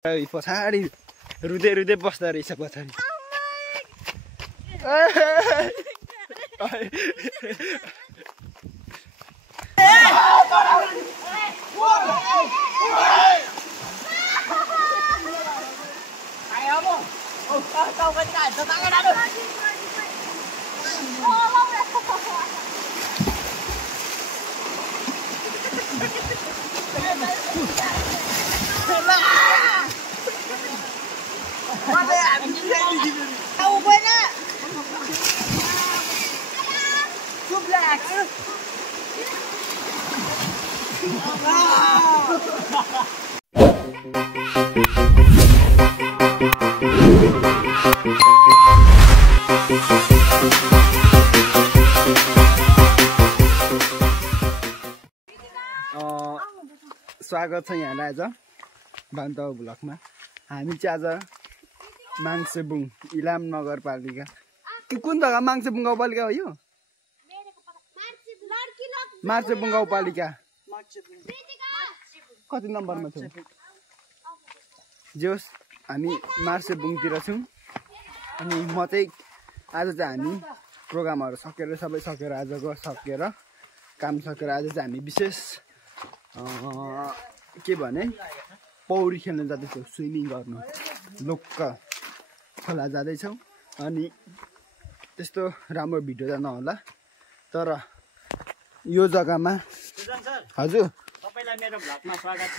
पछाडि रुँदै रुँदै बस्दा रहेछ पछाडि। स्वागत छ यहाँलाई आज बान्तवा ब्लकमा। हामी चाहिँ आज माङ्सेबुङ इलाम नगरपालिका कुन जग्गा माङ्सेबुङ गाउँपालिका हो यो? मार्चेबुङ गाउँपालिका कति नम्बरमा छ? जोस् हामी मार्चेबुङतिर छौँ। अनि म चाहिँ आज चाहिँ हामी प्रोग्रामहरू सकेर सबै सकेर आजको सकेर काम सकेर आज चाहिँ हामी विशेष के भने पौडी खेल्न जाँदैछौँ, स्विमिङ गर्नु लोकल खोला जाँदैछौँ। अनि त्यस्तो राम्रो भिडियो त नहोला, तर यो जग्गामा हजुर तपाईलाई मेरो भ्लगमा स्वागत छ।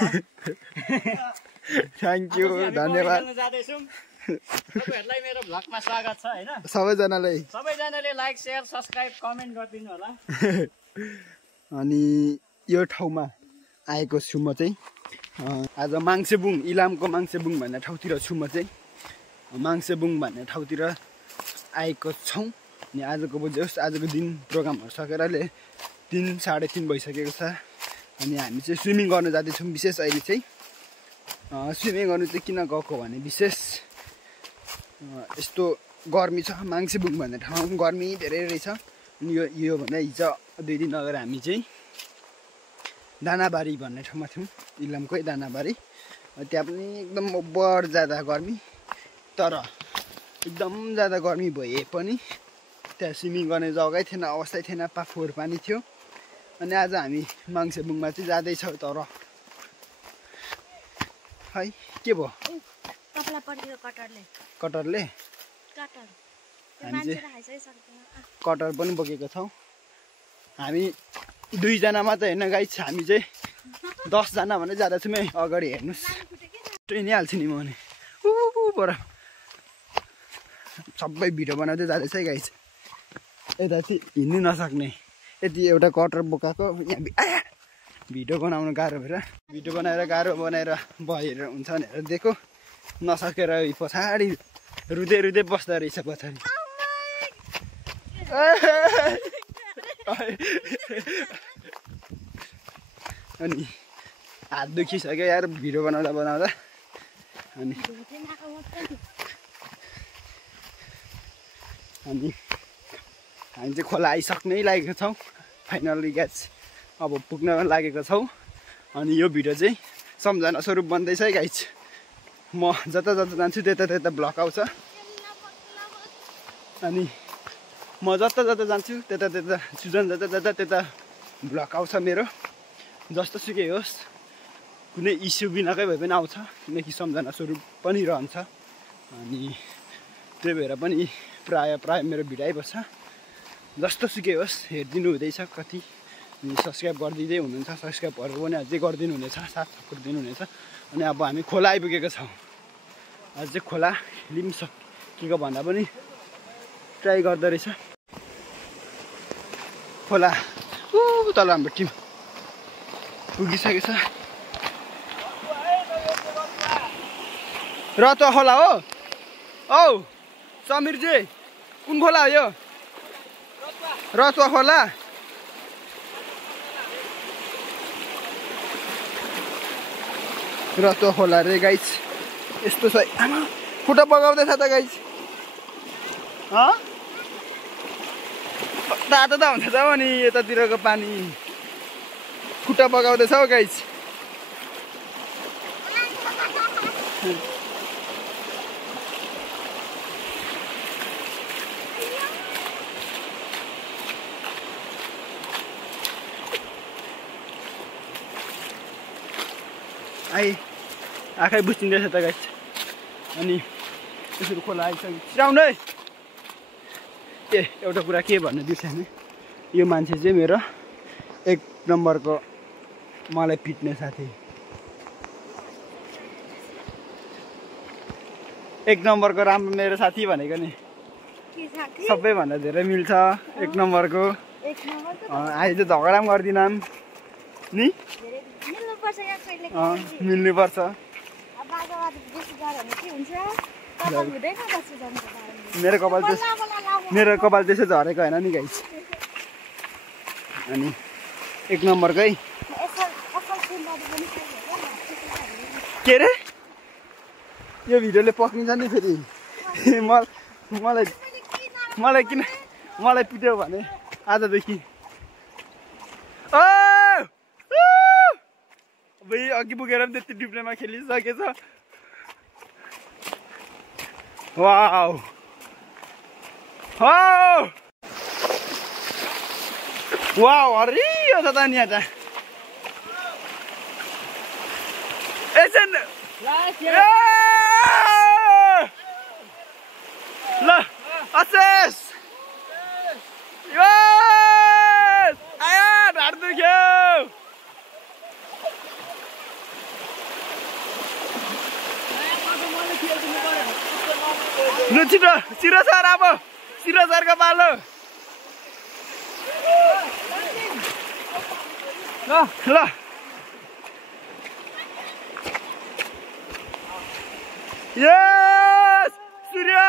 थ्याङ्क यू, धन्यवाद। तपाईहरुलाई मेरो भ्लगमा स्वागत छ हैन। सबैजनाले लाइक शेयर सब्स्क्राइब कमेन्ट गरिदिनु होला। अनि यो ठाउँमा आएको छु म चाहिँ आज माङ्सेबुङ इलामको माङ्सेबुङ भन्ने ठाउँतिर छु। म चाहिँ माङ्सेबुङ भन्ने ठाउँतिर आएको छौँ। अनि आजको दिन प्रोग्रामहरू सकेर अहिले 3 साढे 3 भइसकेको छ। अनि हामी चाहिँ स्विमिङ गर्न जाँदैछौँ। विशेष अहिले चाहिँ स्विमिङ गर्नु चाहिँ किन गएको भने विशेष यस्तो गर्मी छ माङ्सेबुङ भन्ने ठाउँमा, गर्मी धेरै रहेछ। अनि यो भन्दा हिजो 2 दिन अगाडि हामी चाहिँ दानाबारी भन्ने ठाउँमा थियौँ, इलामकै दानाबारी। त्यहाँ पनि एकदम ओभर ज्यादा गर्मी, तर एकदम ज्यादा गर्मी भए पनि त्यहाँ स्विमिङ गर्ने जग्गै थिएन, अवस्थै थिएन, फोहोर पानी थियो। अनि आज हामी माङ्सेबुङमा चाहिँ जाँदैछौँ। तर है के भयो कटरले हामी चाहिँ कटर पनि बोकेको छौँ। हामी 2 जना मात्रै होइन गाइस, हामी चाहिँ 10 जना भने जाँदैछौँ है। अगाडि हेर्नुहोस्, ट्रेनै हाल्छु नि म भने बाट सबै भिडियो बनाउँदै जाँदैछ है गाइस। यता चाहिँ हिँड्नु नसक्ने यति एउटा कटर बोकाएको यहाँ भिडियो बनाउनु गाह्रो भएर भिडियो बनाएर भएर हुन्छ भनेर दिएको, नसकेर पछाडि रुँदै रुँदै बस्दा रहेछ पछाडि। अनि हात दुखिसक्यो यार भिडियो बनाउँदा। अनि हामी चाहिँ खोला आइसक्नै लागेको छौँ फाइनली गाइस, अब पुग्न लागेको छौँ। अनि यो भिडियो चाहिँ सम्झना स्वरूप बन्दैछ है गाइस। म जता जान्छु त्यता ब्लग आउँछ। अनि म जता जान्छु त्यता सुजन जता ब्लग आउँछ मेरो। जस्तो सुकै होस्, कुनै इस्यु बिनाकै भए पनि आउँछ, किनकि सम्झना स्वरूप पनि रहन्छ। अनि त्यही भएर पनि प्राय मेरो भिडियो आइबस्छ। जस्तो सुकै होस् हेरिदिनु हुँदैछ, कति सब्सक्राइब गरिदिँदै हुनुहुन्छ, सब्सक्राइबहरू पनि अझै गरिदिनु हुनेछ, साथ गरिदिनु हुनेछ। अनि अब हामी खोला आइपुगेको छौँ। आज चाहिँ खोला लिम सकेको भन्दा पनि ट्राई गर्दो रहेछ। खोला तल हाम्रो टिम पुगिसकेको छ। रतुवा खोला हो? औ समीरजी, कुन खोला हो यो? रतुवा खोला। रतुवा खोला रे गाइस, यस्तो छ। आमा खुट्टा बगाउँदैछ त गाइस। तातो त हुन्छ त नि यतातिरको पानी, खुट्टा बगाउँदैछ हौ गाइस। आँखै बुझिँदैछ त गाइस। अनि त्यसरी खोला आइसक्यो। चिराउनु है। एउटा कुरा के भन्नु बिर्सेँ, यो मान्छे चाहिँ मेरो 1 नम्बरको मलाई पिट्ने साथी। 1 नम्बरको राम्रो मेरो साथी भनेको नि सबैभन्दा धेरै मिल्छ। 1 नम्बरको अहिले त झगडा पनि गर्दिनँ नि, मिल्नुपर्छ। मेरो कपाल त्यसै झरेको होइन नि गाइस। अनि 1 नम्बरकै के रे यो भिडियोले पक्रिन्छ नि फेरि। मलाई किन मलाई पिट्यो भने आजदेखि अघि पुगेर पनि त्यति डिप्लेमा खेलिसकेछ। वाउ वाउ हरियो छ त नि यहाँ त। ल असेस आयो ढाड दुख्यो। लु छिटो सिरो सर, अब सिरो सरको पालो। ल यस सूर्य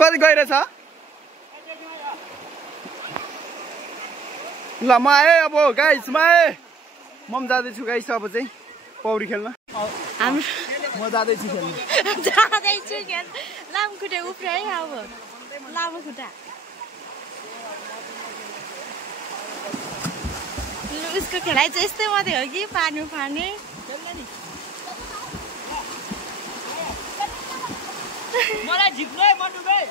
कति गइरहेछ? ल म आएँ अब गाइस, म आएँ। म पनि जाँदैछु गाइस अब चाहिँ पौडी खेल्न। म जाँदैछु खेल्नु। लामखुट्टे उफ्रियो है अब, लामो खुट्टा। उसको खेलाइ चाहिँ यस्तै मात्रै हो कि पानी उफार्ने। मलाई झिक्नु है मन्डुकै।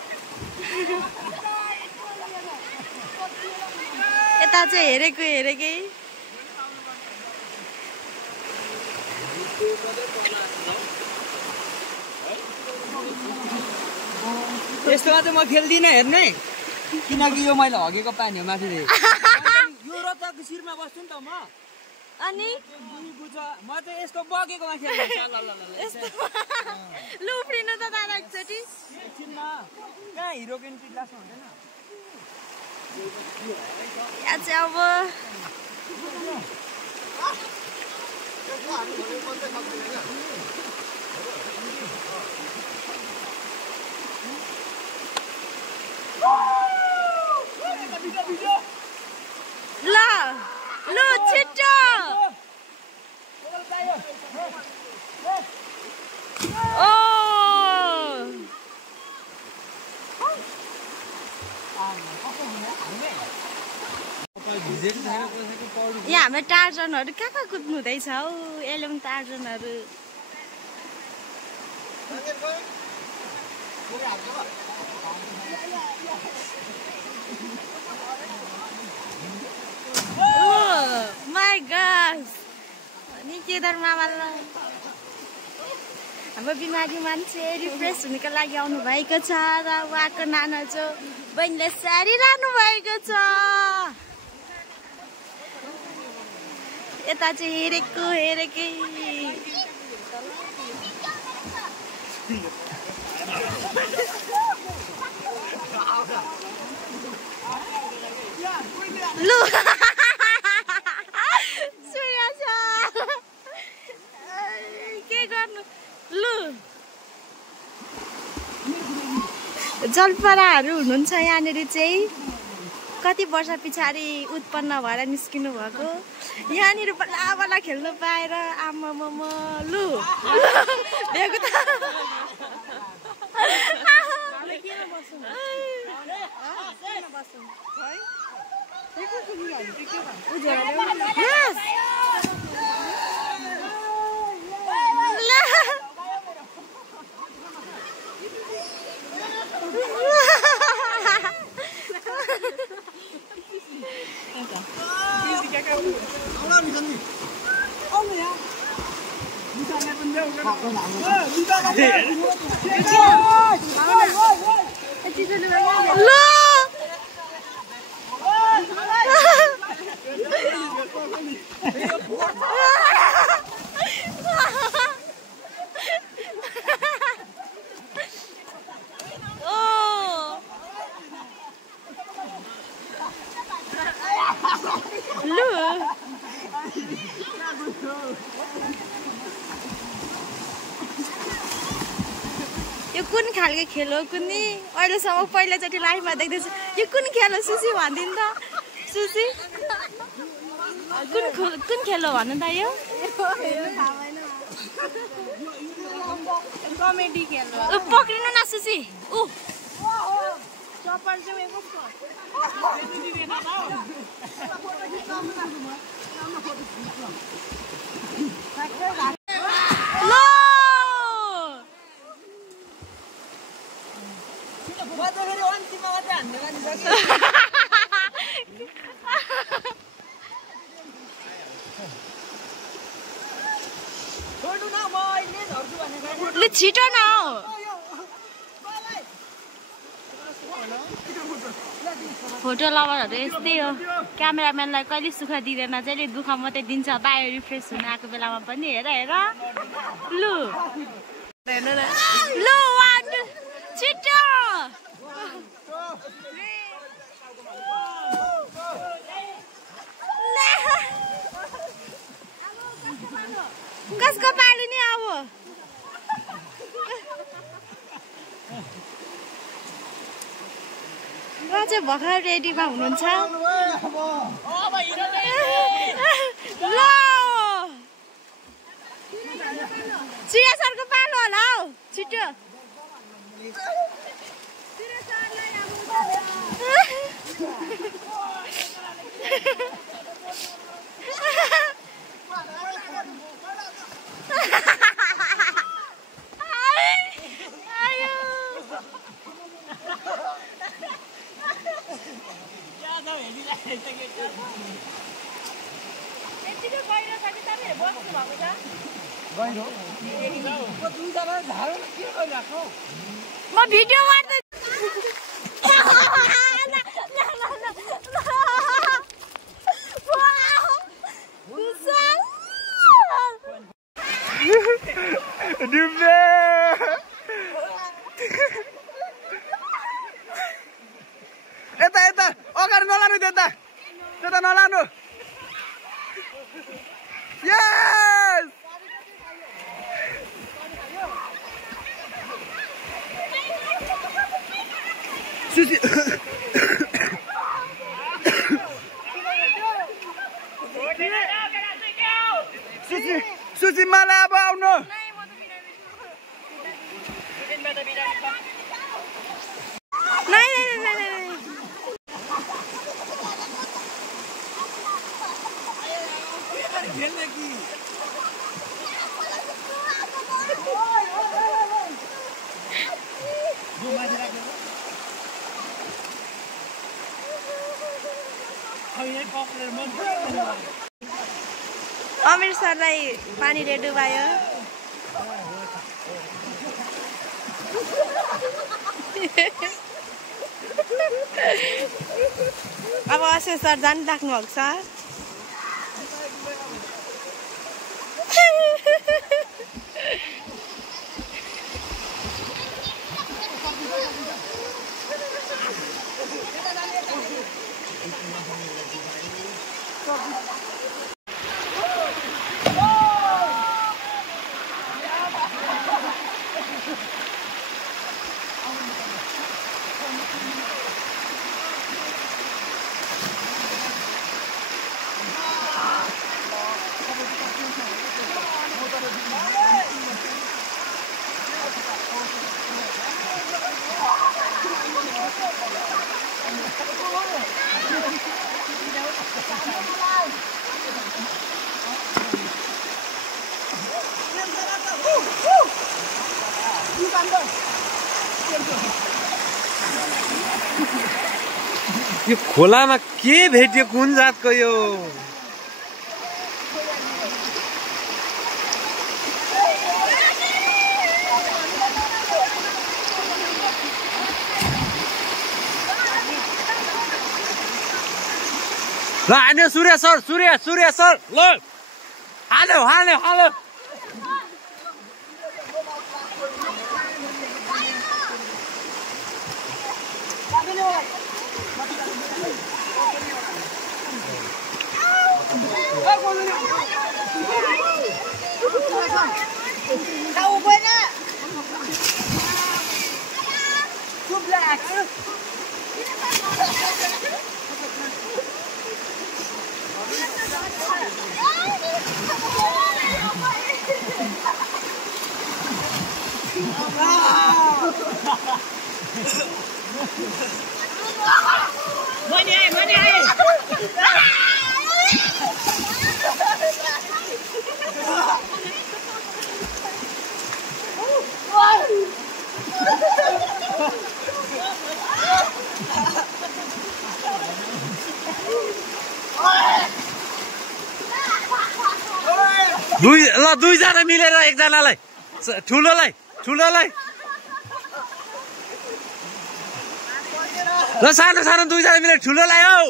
यता चाहिँ हेरेकै यस्तोमा चाहिँ म खेल्दिनँ हेर्नु है, किनकि यो मैले हगेको पानी हो माथिदेखि। यो रथको शिरमा बस्छु नि त म। अनि म चाहिँ यस्तो बगेकोमा खेल्छु। लु उफ्रिनु त दादा एकचोटि। एकछिनमा कहाँ हिरोको एन्ट्री क्लासमा हुँदैन। यहाँ चाहिँ अब ल छिटो। यहाँ हाम्रो टार्जनहरू कहाँ कुद्नु हुँदैछ हौ, एलेम टार्जनहरू। माई गॉड, अनि केदार मामालाई हाम्रो बिमारी मान्छे रिफ्रेस हुनुको लागि आउनु भएको छ र उहाँको नाना जो बहिनीले साडी लानु भएको छ। यता चाहिँ हेरेकै लु सूर्य छ के गर्नु। लु जलपराहरू हुनुहुन्छ यहाँनिर चाहिँ, कति वर्ष पछाडि उत्पन्न भएर निस्किनु भएको। यहाँनिर बल्ल खेल्नु पाएर आम्मामा लु देखेको त यो कुन खालको खेल हो कुन्नी अहिलेसम्म पहिलोचोटि लाइफमा देख्दैछु यो कुन खेल हो सुसी भनिदिनु त सुसी कुन खेल हो भन्नु त यो कमेडी खेल हो पक्रिनु न सुसी उ चप्पल चाहिँ ल छिटो न फोटो लभरहरू यस्तै हो क्यामेराम्यानलाई कहिले सुख दिँदैन जहिले दुःख मात्रै दिन्छ बायो रिफ्रेस हुन आएको बेलामा पनि हेर हेर लु लु छिटो कसको पाली नि अब चाहिँ भर्खर रेडीमा हुनुहुन्छ ल चिया सरको पालो होला हौ छिटो म भिडियो गर्दै यता यता अगाडि नलानु त्यता त्यता नलानु यस सुसी सुसी सुसी मलाई अब आउनु अमिर सरलाई पानीले डुबायो अब अशोक सर जान लाग्नु भएको छ यो खोलामा के भेट्यो कुन जातको यो ल हान्यो सूर्य सर ल हाल्यो दुईजना मिलेर एकजनालाई ठुलोलाई ल सानो दुईजना मिलेर ठुलोलाई हौ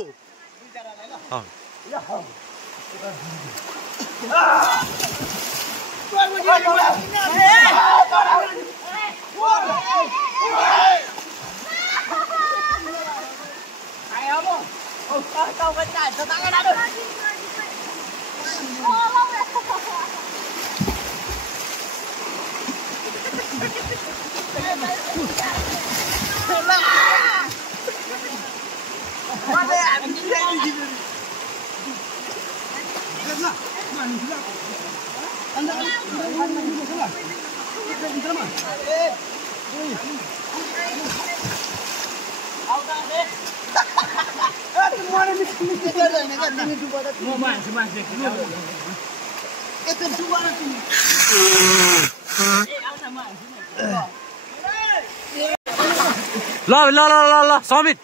ल समित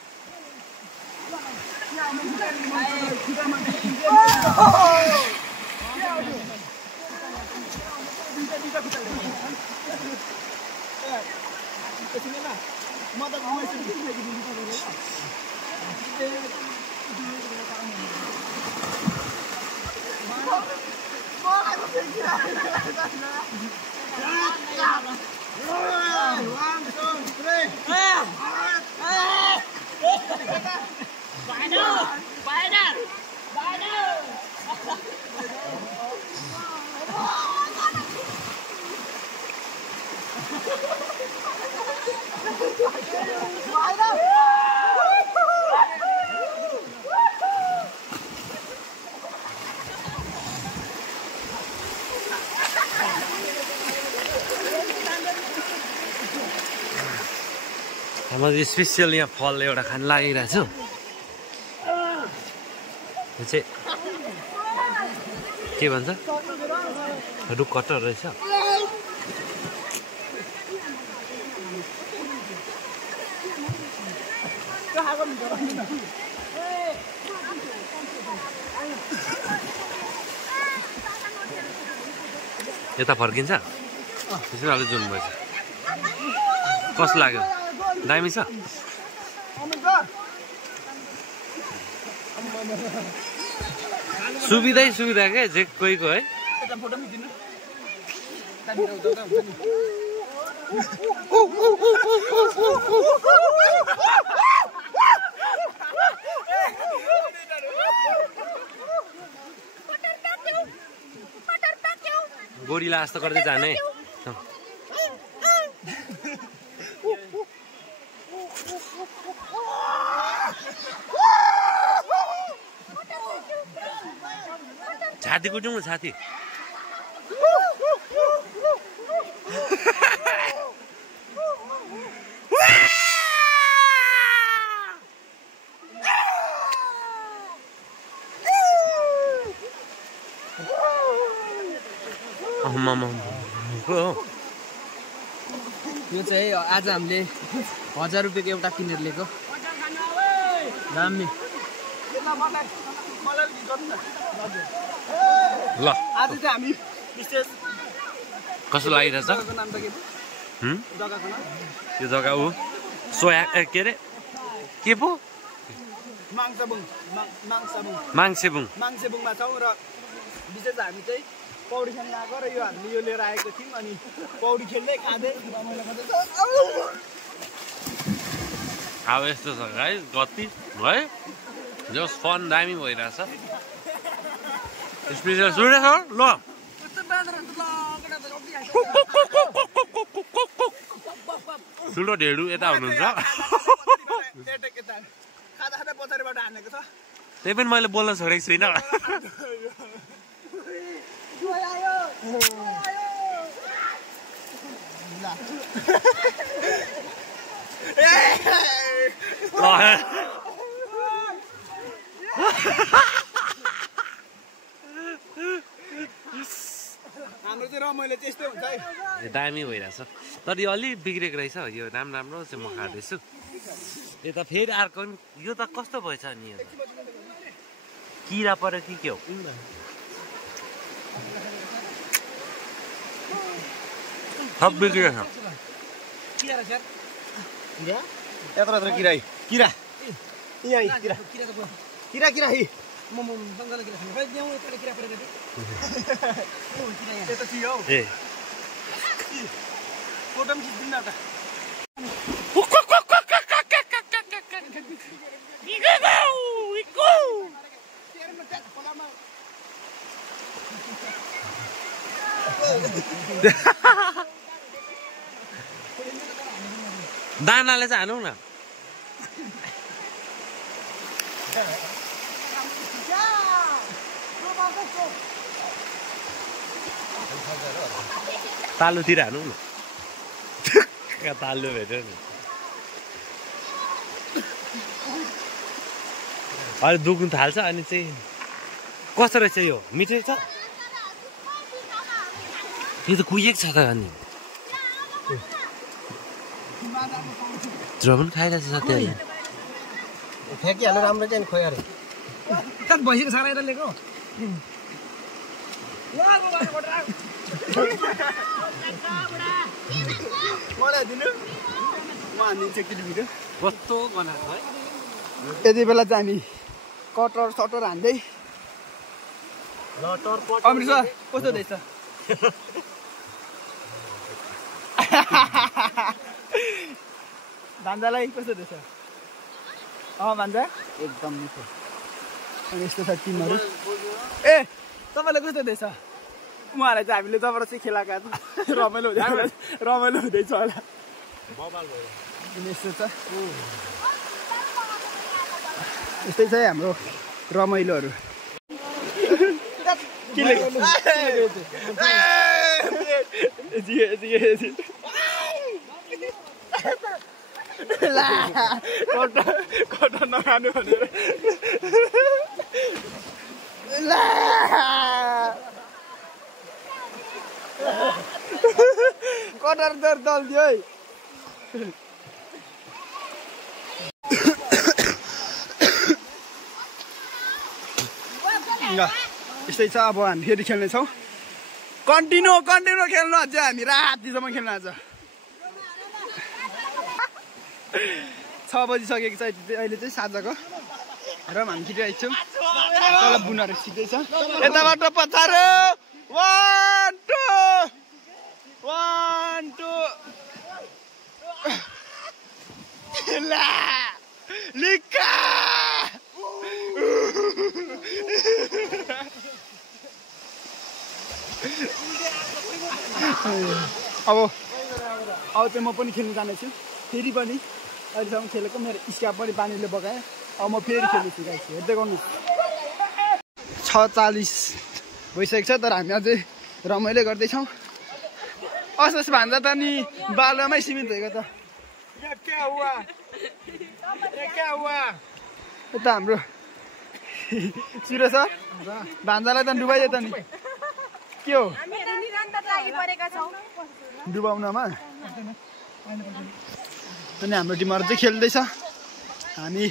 मैले स्पेसियल यहाँ फल एउटा खान लागिरहेको छु यो चाहिँ के भन्छ रुख कटर रहेछ यता फर्किन्छ त्यसै अलि जुन भएछ कस्तो लाग्यो दामी छ सुविधा क्या जे कोहीको है गोरीलाई जस्तो गर्दै जाने छाती कुट्यौँ न छाती यो चाहिँ आज हामीले 1000 रुपियाँको एउटा किनेर लिएको दामी ल आज चाहिँ हामी विशेष कस्तो लागिरहेछ यो जग्गा ऊ सोया के अरे के पो माङसेबुङमा छौँ र विशेष हामी चाहिँ पौडी खेल्न आएको र यो हामीले यो लिएर आएको थियौँ अनि पौडी खेल्दै खाँदै रमाइलो गर्दैछ। अब यस्तो छ गाइस गति है जस फन दामी भइरहेछ स्पेशल सुन्दै छ ल ठुलो ढेडु यता हुनुहुन्छ त्यही पनि मैले बोल्न छोडेको छुइनँ हाम्रो चाहिँ रमाइलो चाहिँ यस्तो हुन्छ है दामी भइरहेछ तर यो अलि बिग्रेको रहेछ यो राम्रो चाहिँ म खाँदैछु यता फेरि अर्को यो त कस्तो भएछ नि यो किरा पऱ्यो कि के हो सब बिग्रेछ यत्रो किरा किरा किरा किरा दानाले चाहिँ हानौँ न तालुतिर हानौँ न तालु भेट्यो नि अहिले दुख्नु थाल्छ अनि चाहिँ कस्तो रहेछ यो मिठै छ यो त कुहिएको छ त अनि पनि खाइरहेछ त्यहाँ फ्याँकिहाल्नु राम्रो चाहिँ खोइ अरे कति भइसक्यो साह्रै लिएको मलाई दिनु म हानिदिन्छु एकचोटि भिडियो कस्तो बनाएको है यति बेला चाहिँ हामी कटर सटर हान्दै अमृत सर कस्तो हुँदैछ भान्जालाई कस्तो हुँदैछ भान्जा एकदम मिठो अनि यस्तो छ टिमहरू ए तपाईँलाई कस्तो हुँदैछ उहाँलाई चाहिँ हामीले जबरजस्ती चाहिँ खेलाएको रमाइलो हुँदैछ होला यस्तो छ यस्तै छ हाम्रो रमाइलोहरू कटा नखानु भनेर कटर दर दल दियो है यस्तै छ अब हामी फेरि खेल्नेछौँ कन्टिन्यू खेल्नु अझै हामी रातिसम्म खेल्नु आज 6 बजिसकेको छ अहिले चाहिँ साँझको र हामी खिटिरहेको छौँ तल बुनहरू सिक्दैछ यताबाट पछाडो 1 2 ला लिका अब चाहिँ म पनि खेल्न जानेछु फेरि पनि अहिलेसम्म खेलेको मेरो स्क्याप पनि पानीले बगाएँ अब म फेरि खेल्दैछु गाइस हेर्दै गर्नु 6:40 भइसकेको छ तर हामी अझै रमाइलो गर्दैछौँ असोस भान्जा त नि बालुवामै सीमित भएको त यता हाम्रो सुरेश सर भान्जालाई त डुबाइयो त नि के हो डुबाउनमा अनि हाम्रो टिमहरू चाहिँ खेल्दैछ हामी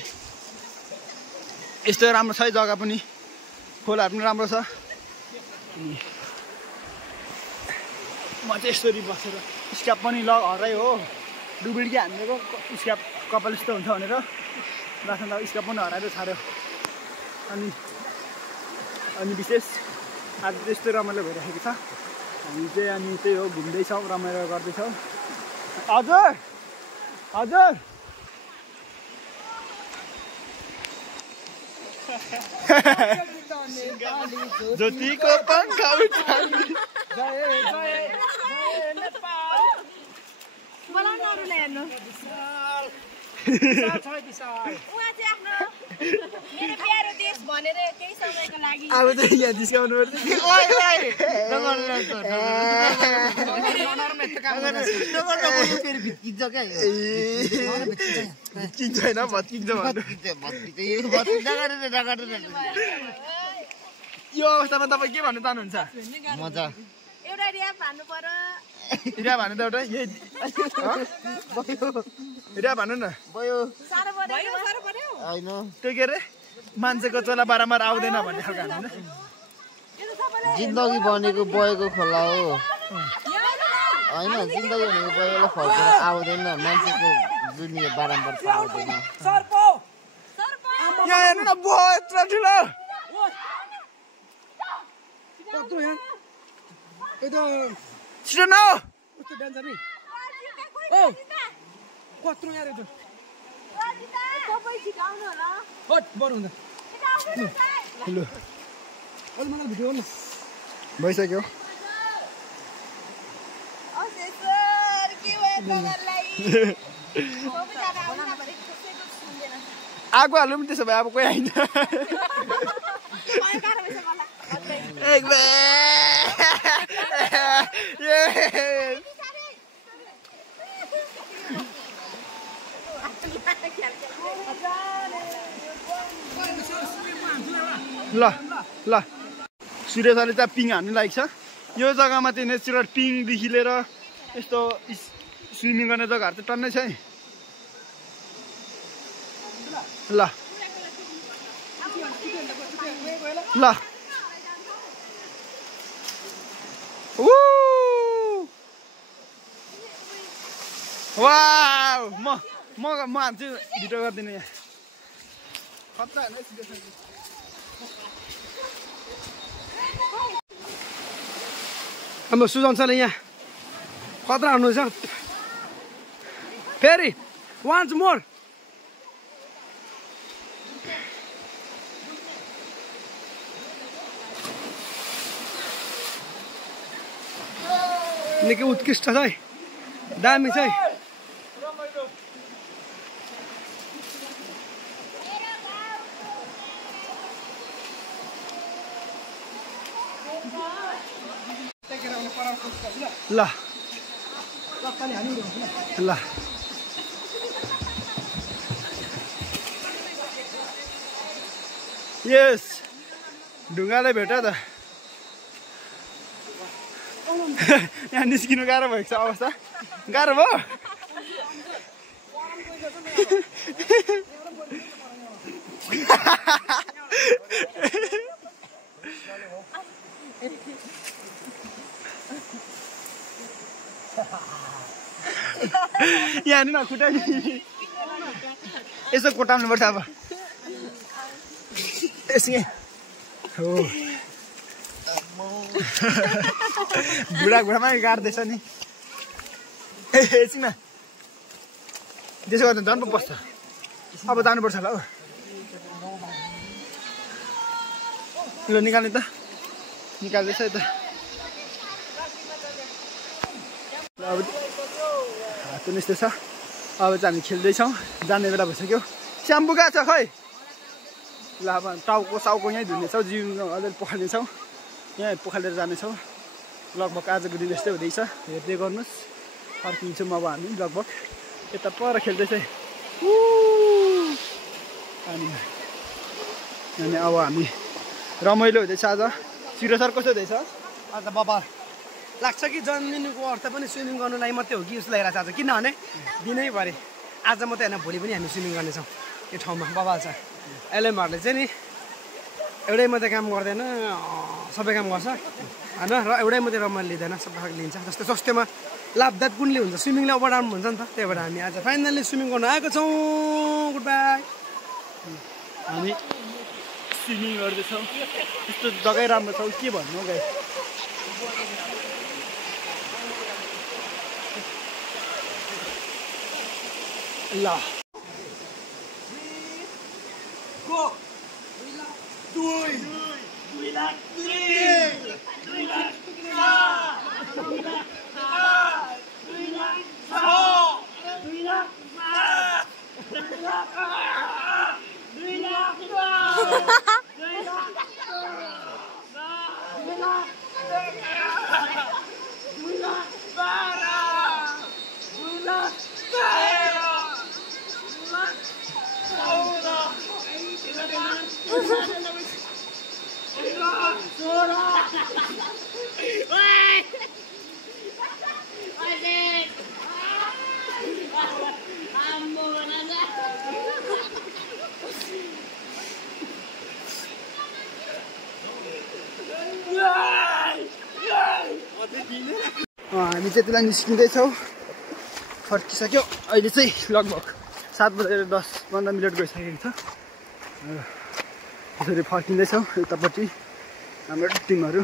यस्तो राम्रो छ है जग्गा पनि खोलाहरू पनि राम्रो छ अनि म चाहिँ यसरी बसेर स्क्याप पनि हराइ हो डुबिड्की हान्दिएको स्क्याप कपाल यस्तो हुन्छ भनेर लास्टमा स्काप पनि हराएर छाड्यो अनि विशेष आज त्यस्तो रमाइलो भइरहेको छ हामी चाहिँ अनि त्यही हो घुम्दैछौँ रमाइलो गर्दैछौँ हजुर हजुर ज्योतिको पंखा उठाउने अब चाहिँ यहाँ जिस्काउनु भत्किन्छ होइन भत्किन्छ यो अवस्थामा तपाईँ के भन्नु चाहनुहुन्छ मजा एउटा र्याप हान्नु पर्यो हिरा भन्नु त एउटा यही हिरा भन्नु न साह्रो पर्यो होइन त्यो के अरे मान्छेको चोला बारम्बार आउँदैन भन्ने खालको हामी जिन्दगी बनेको बगेको खोला हो होइन जिन्दगी भनेको बगेको फर्केर आउँदैन मान्छेको दुनियाँ बारम्बार आउँदैन यहाँ हेर्नु न भयो यत्रो ठुलो छिटो न भइसक्यो आगो हाल्नु पनि त्यसो भए अब कोही आइन ल ल सूर्यसरले चाहिँ पिङ हान्नु लागेको छ यो जग्गामा चाहिँ नेचुरल पिङदेखि लिएर यस्तो स्विमिङ गर्ने जग्गाहरू चाहिँ टन्नै छ है ल ल वाउ म हान्छु भिडियो गरिदिनु यहाँ खतरा होइन हाम्रो सुजनसले यहाँ खतरा हुनुहुन्छ फेरि वान्स मोर निकै उत्कृष्ट छ है दामी छ है ल ल यस ढुङ्गाले भेट्यो त यहाँ निस्किनु गाह्रो भएको छ अवस्था गाह्रो भयो यहाँ न खुट्टा यसो कोटाउनु पर्छ अब यसै हो बुढामै गाड्दैछ नि एकछिन त्यसो गर्दा झन् पो बस्छ अब जानुपर्छ होला हौ ल निकाल्ने त निकाल्दैछ त अब हात यस्तो छ अब चाहिँ हामी खेल्दैछौँ जाने बेला भइसक्यो स्याम्पू गएको छ खै ल अब टाउको साउको यहीँ धुनेछौँ जिउ अलिअलि पखाल्नेछौँ यहाँ पखालेर जानेछौँ लगभग आजको दिन यस्तै हुँदैछ हेर्दै गर्नुहोस् फर्किन्छौँ अब हामी लगभग यता पर खेल्दैछ अनि अब हामी रमाइलो हुँदैछ आज सिरो सर कस्तो हुँदैछ आज बाबा लाग्छ कि जन्मिनुको अर्थ पनि स्विमिङ गर्नुलाई मात्रै हो कि जस्तो लागिरहेको छ आज किनभने दिनैभरि आज मात्रै होइन भोलि पनि हामी स्विमिङ गर्नेछौँ यो ठाउँमा बबाल छ एलएमहरूले चाहिँ नि एउटै मात्रै काम गर्दैन सबै काम गर्छ होइन र एउटै मात्रै रमाइलो लिँदैन सबै खालको लिन्छ जस्तै स्वास्थ्यमा लाभदायक कुनले हुन्छ स्विमिङले ओभर डाउन हुन्छ नि त त्यही भएर हामी आज फाइनल्ली स्विमिङ गर्न आएको छौँ गुड बाई हामी स्विमिङ गर्दैछौँ यस्तो जग्गै राम्रो छ के भन्नु गाइस ल हामी चाहिँ त्यसलाई निस्किँदैछौँ फर्किसक्यो अहिले चाहिँ लगभग 7:10-15 गइसकेको छ त्यसरी फर्किँदैछौँ यतापट्टि हाम्रो टिमहरू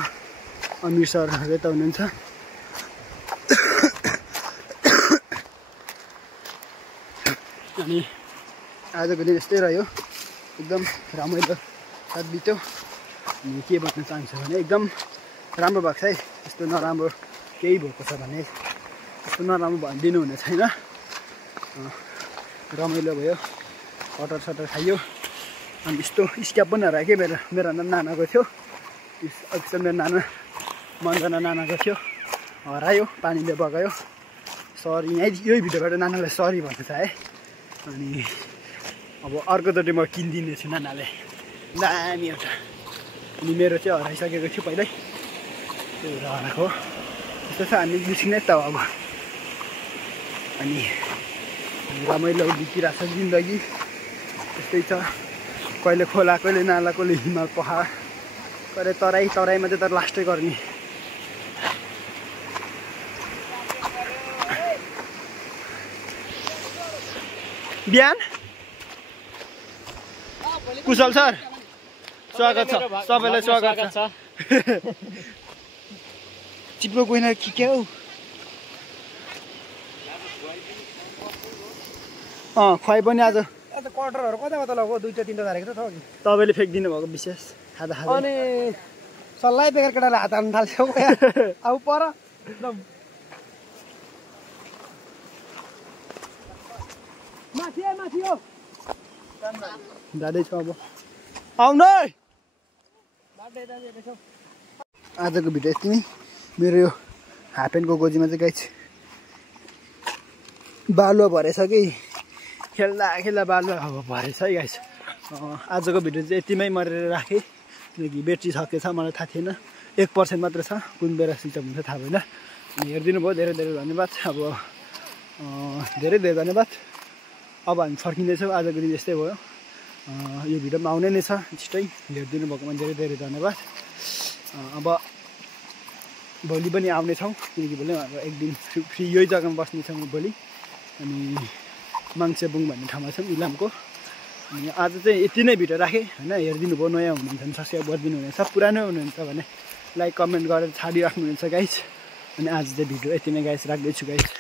अमिर सरहरू यता हुनुहुन्छ अनि आजको दिन यस्तै रह्यो एकदम रमाइलो साथ बित्यो अनि के भन्न चाहन्छु भने एकदम राम्रो भएको छ है यस्तो नराम्रो केही भएको छ भने यस्तो नराम्रो भनिदिनु हुने छैन रमाइलो भयो कटर सटर खाइयो अनि यस्तो स्क्याप पनि हरायो मेरो नानाको थियो मेरो नाना मन्जना नानाको थियो हरायो पानीले बगायो सरी यही भिडियोबाट नानालाई सरी भन्नु छ है अनि अब अर्कोचोटि म किनिदिने छु नानाले दामी एउटा अनि मेरो चाहिँ हराइसकेको थियो पहिल्यै त्यो हराएको त्यस्तो छ हामी निस्किने त अब अनि रमाइलो बितिरहेको छ जिन्दगी त्यस्तै छ कहिले खोला कहिले नाला कहिले हिमाल पहाड कहिले तराईमा चाहिँ तर लास्टै गर्ने बिहान कुशल सर स्वागत छ सबैलाई स्वागत छ चिप्लो गएन कि क्या हौ खुवाइ पनि आज क्वार्टरहरू कता लगाएको 2-3 झारेको छ कि तपाईँले फ्याँकिदिनु भएको विशेष खाँदा अनि सल्लाह बेगर केटाले हात हाल्नु थाल्छौ अब पर माथि हो जाँदैछु अब आउनु आजको भिडियो यति नै मेरो यो हाफ प्यान्टको गोजीमा चाहिँ गाइस बालुवा भरेछ कि खेल्दा बालुवा अब भरेछ है गाइस आजको भिडियो चाहिँ यतिमै मरेर राखेँ किनकि ब्याट्री सकेछ मलाई थाहा थिएन 1% मात्र छ कुन बेला स्विच अफ हुन्छ थाहा भएन अनि हेरिदिनु भयो धेरै धन्यवाद अब धेरै धन्यवाद अब हामी फर्किँदैछौँ आजको दिन यस्तै भयो यो भिडियोमा आउने नै छ छिटै हेरिदिनु भएकोमा धेरै धन्यवाद अब भोलि पनि आउनेछौँ किनकि भोलि अब एक दिन फ्री यही जग्गामा बस्नेछौँ भोलि अनि माङ्सेबुङ भन्ने ठाउँमा छौँ इलामको अनि आज चाहिँ यति नै भिडियो राखेँ होइन हेरिदिनु भयो नयाँ हुनुहुन्छ भने सब्सक्राइब गरिदिनु हुनेछ पुरानो हुनुहुन्छ भने लाइक कमेन्ट गरेर छाडिराख्नु हुनेछ गाइस अनि आज चाहिँ भिडियो यति नै गाइस राख्दैछु गाइस